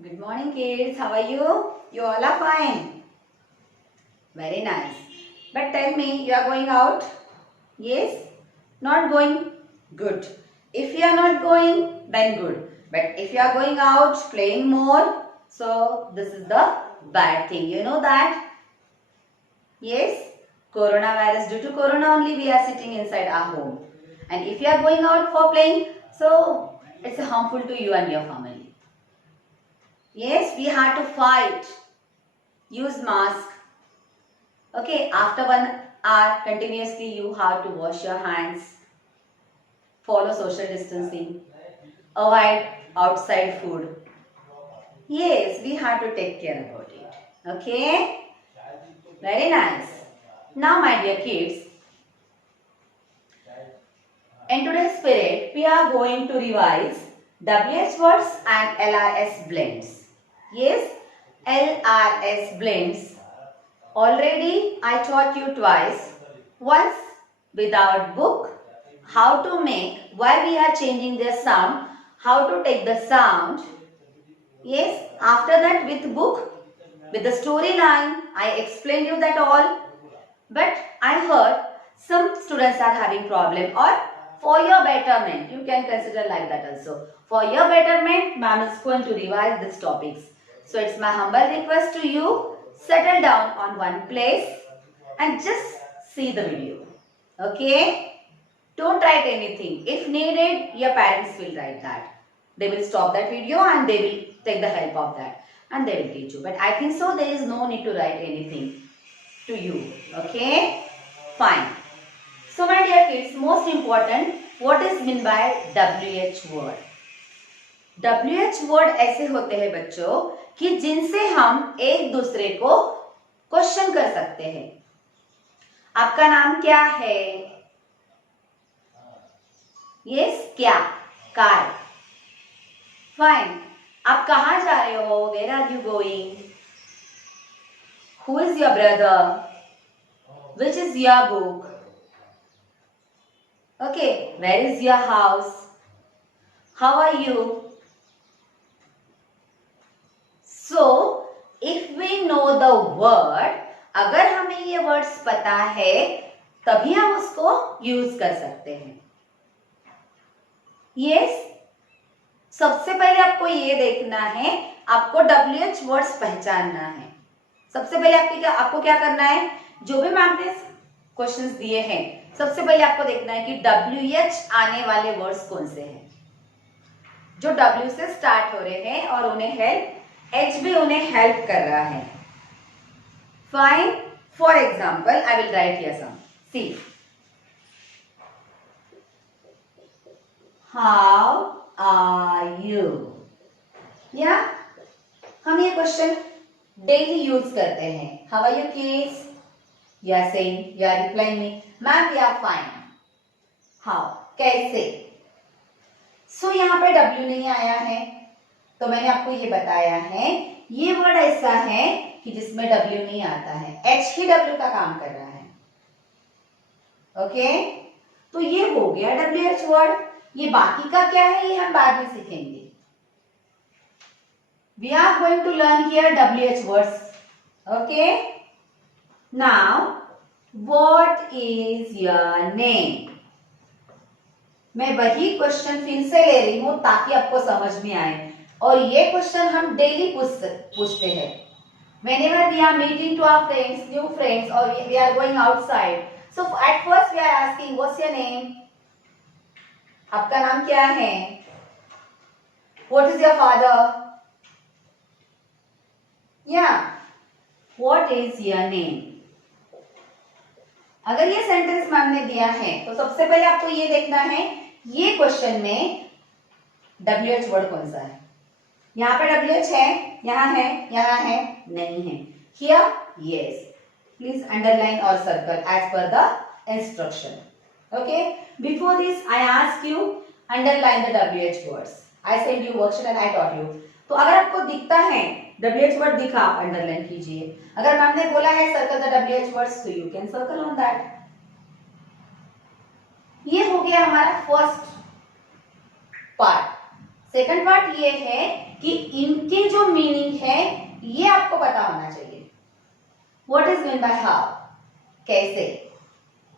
Good morning, kids. How are you? You all are fine. Very nice. But tell me, you are going out? Yes? Not going? Good. If you are not going, then good. But if you are going out, playing more, so this is the bad thing. You know that? Yes? Coronavirus, due to corona only we are sitting inside our home. And if you are going out for playing, so it's harmful to you and your family. Yes, we have to fight. Use mask. Okay, after 1 hour continuously you have to wash your hands, follow social distancing, avoid outside food. Yes, we have to take care about it. Okay, very nice. Now my dear kids, in today's period we are going to revise WH words and LRS blends. Yes, LRS blends. Already I taught you twice. Once without book, how to make, why we are changing their sound, how to take the sound. Yes, after that with book, with the storyline, I explained you that all. But I heard some students are having problem, or for your betterment, you can consider like that also. For your betterment, ma'am is going to revise these topics. So it's my humble request to you, settle down on one place and just see the video. Okay? Don't write anything. If needed, your parents will write that. They will stop that video and they will take the help of that and they will teach you. But I think so there is no need to write anything to you. Okay? Fine. So my dear kids, most important, what is meant by WH word? WH word ऐसे होते हैं बच्चों कि जिनसे हम एक दूसरे को क्वेश्चन कर सकते हैं। आपका नाम क्या है? यस, क्या? काय। फाइन। आप कहाँ जा रहे हो? Where are you going? Who is your brother? Which is your book? Okay, where is your house? How are you? So if we know the word, अगर हमें ये वर्ड्स पता है तभी हम उसको यूज कर सकते हैं। यस, सबसे पहले आपको ये देखना है, आपको WH वर्ड्स पहचानना है। सबसे पहले आपको क्या करना है, जो भी मैम ने क्वेश्चंस दिए हैं, सबसे पहले आपको देखना है कि WH आने वाले वर्ड्स कौन से हैं, जो W से स्टार्ट हो रहे हैं और उन्हें हेल्प, H भी उन्हें हेल्प कर रहा है। Fine. For example I will write here some. See, how are you? या हम ये क्वेश्चन डेली यूज करते हैं। How are you kids? You are saying, you are replying me, ma'am we are fine. How, कैसे? सो यहाँ पे W नहीं आया है, तो मैंने आपको ये बताया है, ये वर्ड ऐसा है कि जिसमें W नहीं आता है, H ही W का काम कर रहा है। ओके, तो ये हो गया WH वर्ड। ये बाकी का क्या है, ये हम बाद में सीखेंगे। We are going to learn here WH words. Okay? Now, what is your name? मैं वही क्वेश्चन फिर से ले रही हूं ताकि आपको समझ में आए, और ये क्वेश्चन हम डेली पूछते हैं। Whenever we are meeting to our friends, new friends, or we are going outside, so at first we are asking, what's your name? आपका नाम क्या है? What is your father? Yeah, what is your name? अगर ये sentence ma'am ने दिया है तो सबसे पहले आपको ये देखना है, ये क्वेश्चन में WH वर्ड कौन सा है। यहाँ पे WH है, यहाँ है, यहाँ है, नहीं है। Here, yes. Please underline or circle as per the instruction. Okay. Before this, I ask you underline the WH words. I send you worksheet and I taught you. तो अगर आपको दिखता है WH वर्ड दिखा, अंडरलाइन कीजिए। अगर ma'am ने बोला है सर्कल द WH वर्ड्स, तो you can circle on that. ये हो गया हमारा फर्स्ट पार्ट। सेकंड पार्ट ये है कि इनके जो मीनिंग है ये आपको पता होना चाहिए. What is mean by how, कैसे,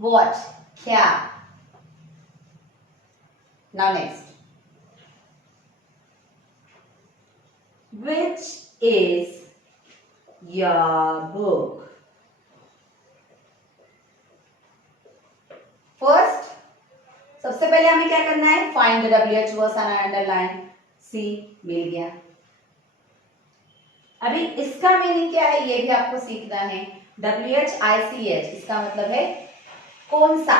व्हाट, क्या. Now next, which is your book. First, सबसे पहले हमें क्या करना है, find the WH words and underline. See मिल गया. अभी इसका मीनिंग क्या है ये भी आपको सीखना है. WHICH इसका मतलब है कौन सा.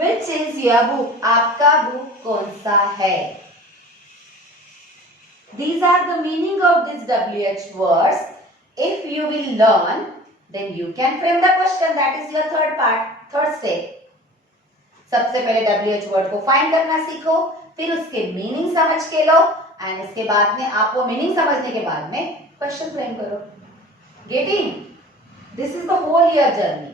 Which is your book, आपका बुक कौन सा है. These are the meaning of these WH words. If you will learn, then you can frame the question. That is your third part, third step. सबसे पहले WH वर्ड को find करना सीखो, फिर उसके मीनिंग समझ के लो, एंड इसके बाद में आप वो मीनिंग समझने के बाद में क्वेश्चन फ्रेम करो. Getting? This is the whole year journey.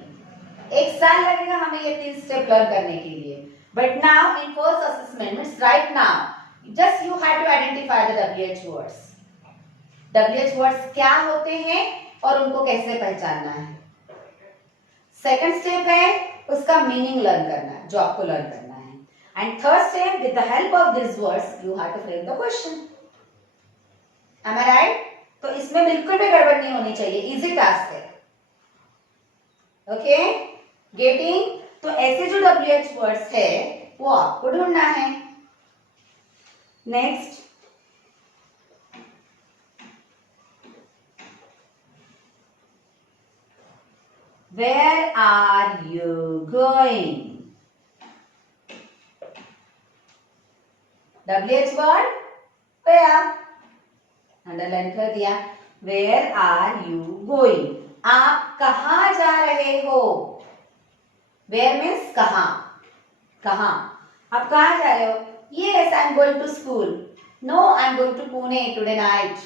एक साल लगेगा हमें ये 3 स्टेप लर्न करने के लिए. But now in first assessment means right now just you have to identify the WH words. WH words क्या होते हैं और उनको कैसे पहचानना है. सेकंड स्टेप है उसका मीनिंग लर्न करना, जो आपको लर्न करना है. And third step, with the help of this words you have to frame the question. Am I right? तो इसमें बिल्कुल भी गड़बड़ नहीं होनी चाहिए, इजी टास्क है. Okay, getting? तो ऐसे जो WH वर्ड्स है वो आपको ढूंढना है. Next, where are you going? WH word where, underline कर दिया. Where are you going? आप कहाँ जा रहे हो. Where means कहाँ, कहाँ, आप कहाँ जा रहे हो. Yes, I am going to school. No, I am going to Pune today night.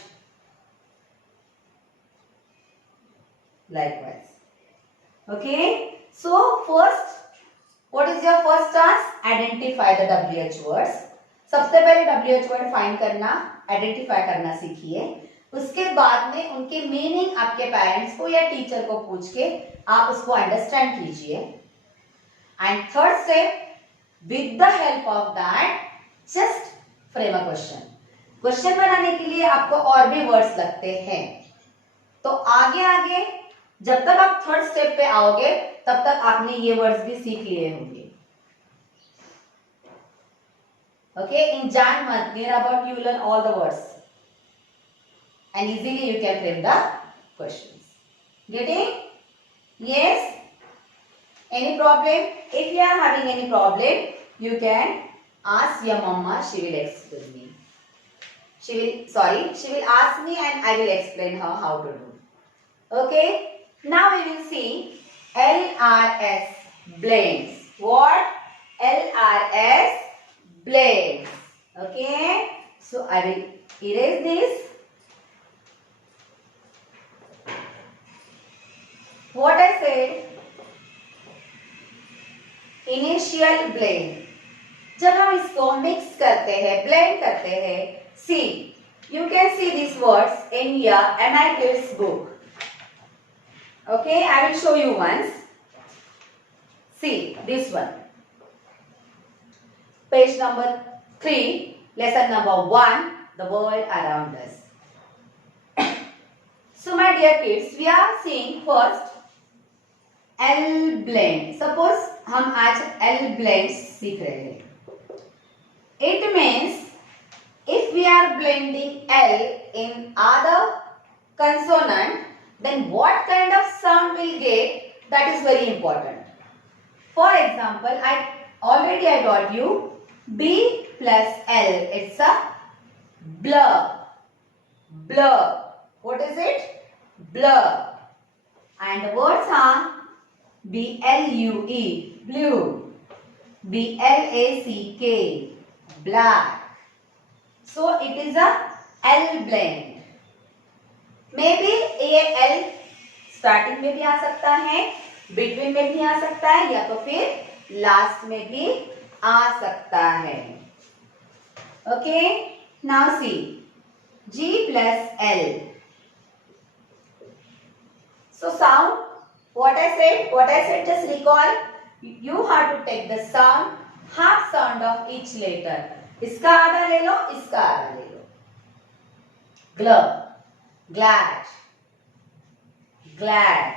Likewise. Okay, so first, what is your first task? Identify the WH words. सबसे पहले WH word फाइंड करना, आइडेंटिफाई करना सीखिए. उसके बाद में उनके meaning आपके पेरेंट्स को या टीचर को पूछ के आप उसको अंडरस्टैंड कीजिए. And third step, with the help of that just frame a question. Question बनाने के लिए आपको और भी वर्ड्स लगते हैं. तो आगे आगे जब तक आप थर्ड स्टेप पे आओगे तब तक आपने ये वर्ड्स भी सीख लिए होंगे. Okay, in Jan month near about you learn all the words and easily you can frame the questions. Getting? Yes? Any problem? If you are having any problem, you can ask your mama. She will explain me. She will ask me and I will explain her how to do. Okay? Now we will see LRS blends. What? LRS blends. Okay? So I will erase this. What I said? Initial blend. जब हम इसको mix करते हैं, blend करते हैं, see, you can see these words in your MI Kids book. Okay, I will show you once. See this one. Page number 3, lesson number 1, the world around us. So my dear kids, we are seeing first L blend. Suppose हम आज L blend सीख रहे हैं. It means if we are blending L in other consonant, then what kind of sound we'll get, that is very important. For example, I got you B plus L. It's a blur. Blur. What is it? Blur. And the words are BLUE. Blue. BLACK. Black. So it is a L blend. Maybe ये L starting में भी आ सकता है, between में भी आ सकता है, या तो फिर लास्ट में भी आ सकता है. Okay. Now see. G plus L. So sound. What I said, just recall. You have to take the sound, half sound of each letter. इसका आधा ले लो, इसका आधा ले लो. Glove, glad, glad.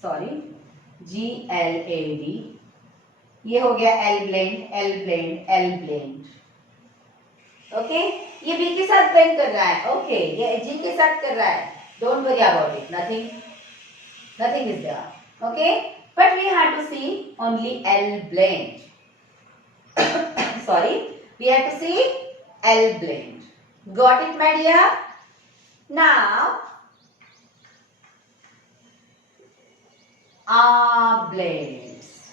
Sorry, GLAD. ये हो गया L blend, L blend, L blend. Okay, ये B के साथ blend कर रहा है. ओके, ये G के साथ कर रहा है. Don't worry about it. Nothing is there. Okay, but we have to see only L blend. Sorry, we have to see L blend. Got it, my dear? Now, R blends.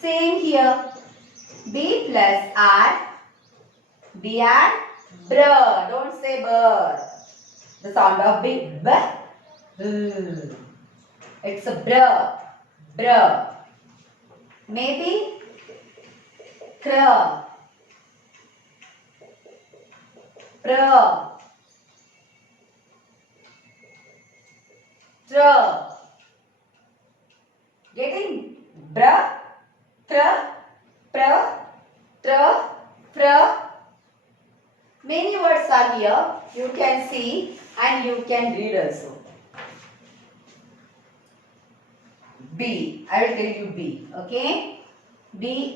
Same here. B plus R. BR. Brr. Don't say burr. The sound of B. B. It's a brr. Brr. Maybe cr. Pr. Tr. Getting? Br. Tr. Pr. Tr. Pr. Many words are here. You can see and you can read also. B. I will tell you B. Okay. BREAK.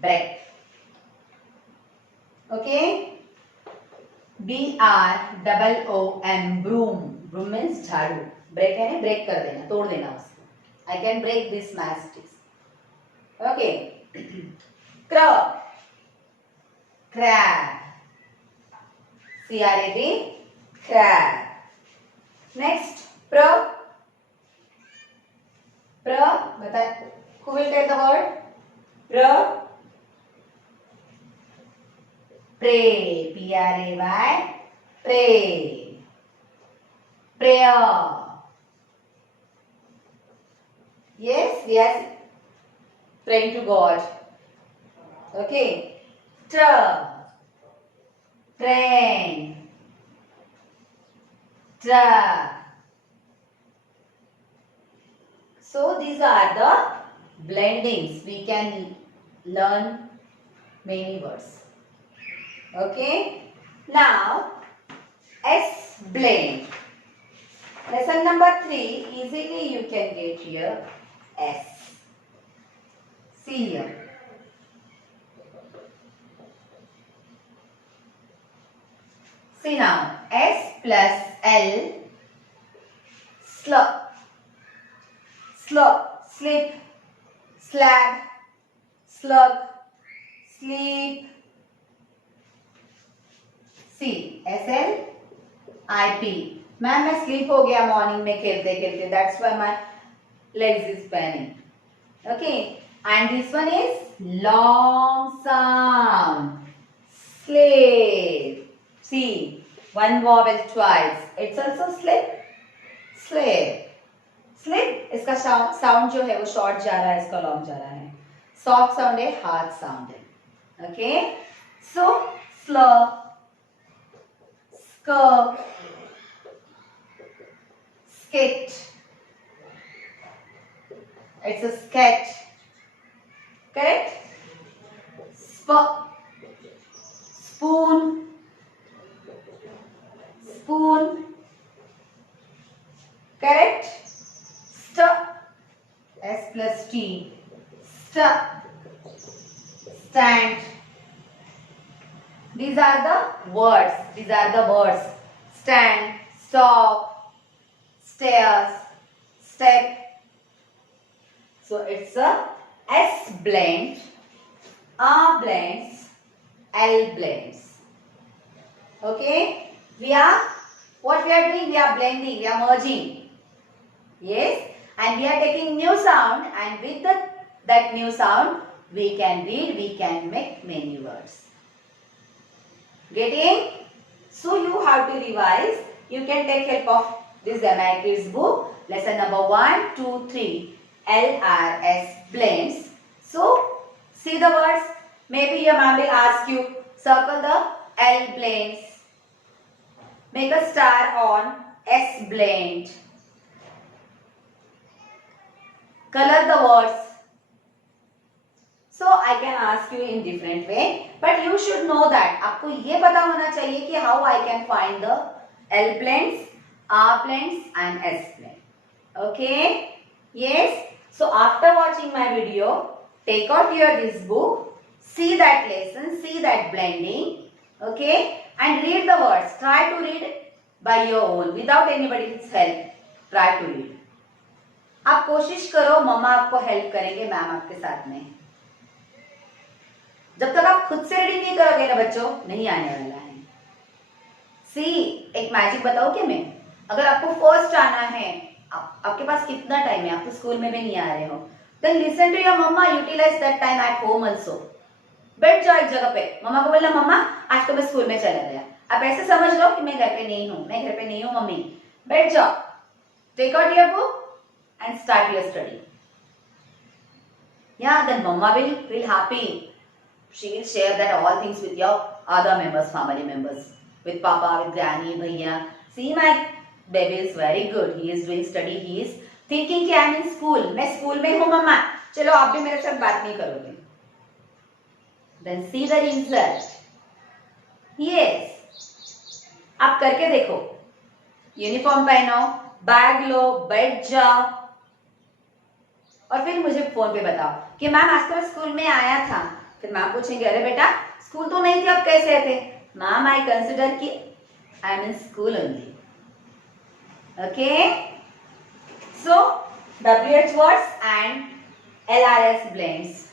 Break. Okay. BROOM. Broom. Broom means झाड़ू. Break है ना, break कर देना, तोड़ देना उसको. I can break this matchsticks. Okay. Crab. Crab. CRAB. Crab. Next. Pro. बता. Who will tell the word? Pro. Pray. PRAY. Pray. Prayer. Yes, we are praying to God. Okay. Train. So these are the blendings. We can learn many words. Okay. Now S blend. Lesson number 3. Easily you can get here S. See here. See now. S plus L. Slug. Slip. Slab. Slug. Sleep. C. SL. IP. Ma'am मैं sleep हो गया morning में खेलते खेलते. That's why my legs is paining. Okay. And this one is long sound. Slave. See, one vowel twice. It's also slip. Slave. Slip. इसका sound जो है वो short जा रहा है, इसका long जा रहा है. Soft sound है, hard sound है. Okay. So slur, skirp, skit. It's a sketch. Correct? Spoon. Correct? S plus T. Stand. These are the words. Stand, stop, stairs, step. So it's a S blend, R blends, L blends. Okay? What we are doing? We are blending, we are merging. Yes? And we are taking new sound, and with that new sound, we can read, we can make many words. Getting? So you have to revise. You can take help of this MI Kids book. Lesson number 1, 2, 3. LRS blends. So see the words. Maybe your mom will ask you, circle the L blends. Make a star on S blend. Color the words. So I can ask you in different way, but you should know that आपको ये पता होना चाहिए कि how I can find the L blends, R blends and S blend. Okay? Yes. So after watching my video, take out your this book, see that lesson, see that blending, okay, and read the words. Try to read by your own without anybody's help. Try to read. आप कोशिश करो, मम्मा आपको help करेंगे, ma'am आपके साथ में. जब तक आप खुद से रीडिंग नहीं करोगे ना बच्चों, नहीं आने वाला है. सी, एक मैजिक बताओ क्या मैं, अगर आपको फर्स्ट आना है, आपके पास कितना टाइम है, आप तो स्कूल में भी नहीं आ रहे हो, then listen to your mamma, utilize that time at home also. बैठ जाओ एक जगह पे, मम्मा को बोलना मम्मा आज तो मैं स्कूल में चला गया. आप ऐसे समझ लो कि मैं घर पे नहीं हूँ, मैं घर पे नहीं हूँ मम्मी. बैठ जाओ, take out your book and start your study. Yeah, then mama will feel happy. She will share that all things with your other members, family members, with papa, with granny, bhaiya. See, my baby is very good. He is doing study. He is thinking कि I am in school. मैं school में हूँ मम्मा. चलो आप भी मेरे साथ बात नहीं करोगे. Then see the result. Yes. आप करके देखो. यूनिफॉर्म पहनो, बैग लो, बैठ जाओ और फिर मुझे फोन पे बताओ कि मैम आज तो मैं स्कूल में आया था. फिर मैम पूछेंगे अरे बेटा स्कूल तो नहीं थे, अब कैसे थे? मैम आई कंसिडर कि I am in school only. Okay, so WH words and LRS blends.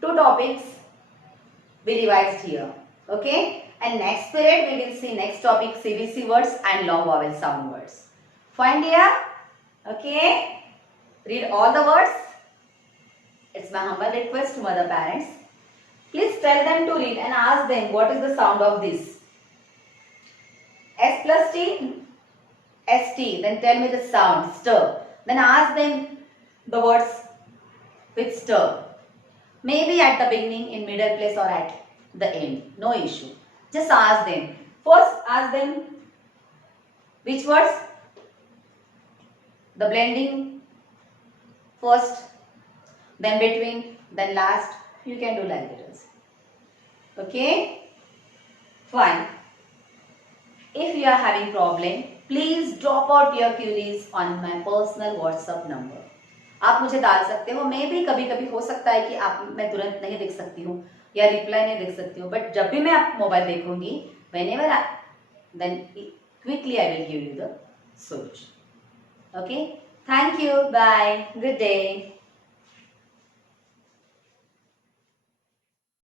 Two topics we revised here. Okay, and next period we will see next topic CVC words and long vowel sound words. Fine dear? Okay. Read all the words. It's my humble request to mother parents. Please tell them to read and ask them what is the sound of this. S plus T, ST. Then tell me the sound, stir. Then ask them the words with stir. Maybe at the beginning, in middle place or at the end. No issue. Just ask them. First ask them which words? The blending. First, then between, then last. You can do like this. Okay? Fine. If you are having problem, please drop out your queries on my personal WhatsApp number. आप मुझे डाल सकते हो. मैं भी कभी कभी हो सकता है कि आप मैं तुरंत नहीं देख सकती हूँ या रिप्लाई नहीं देख सकती हूँ, बट जब भी मैं आप मोबाइल देखूंगी, whenever then quickly I will give you the solution. Okay? Thank you. Bye. Good day.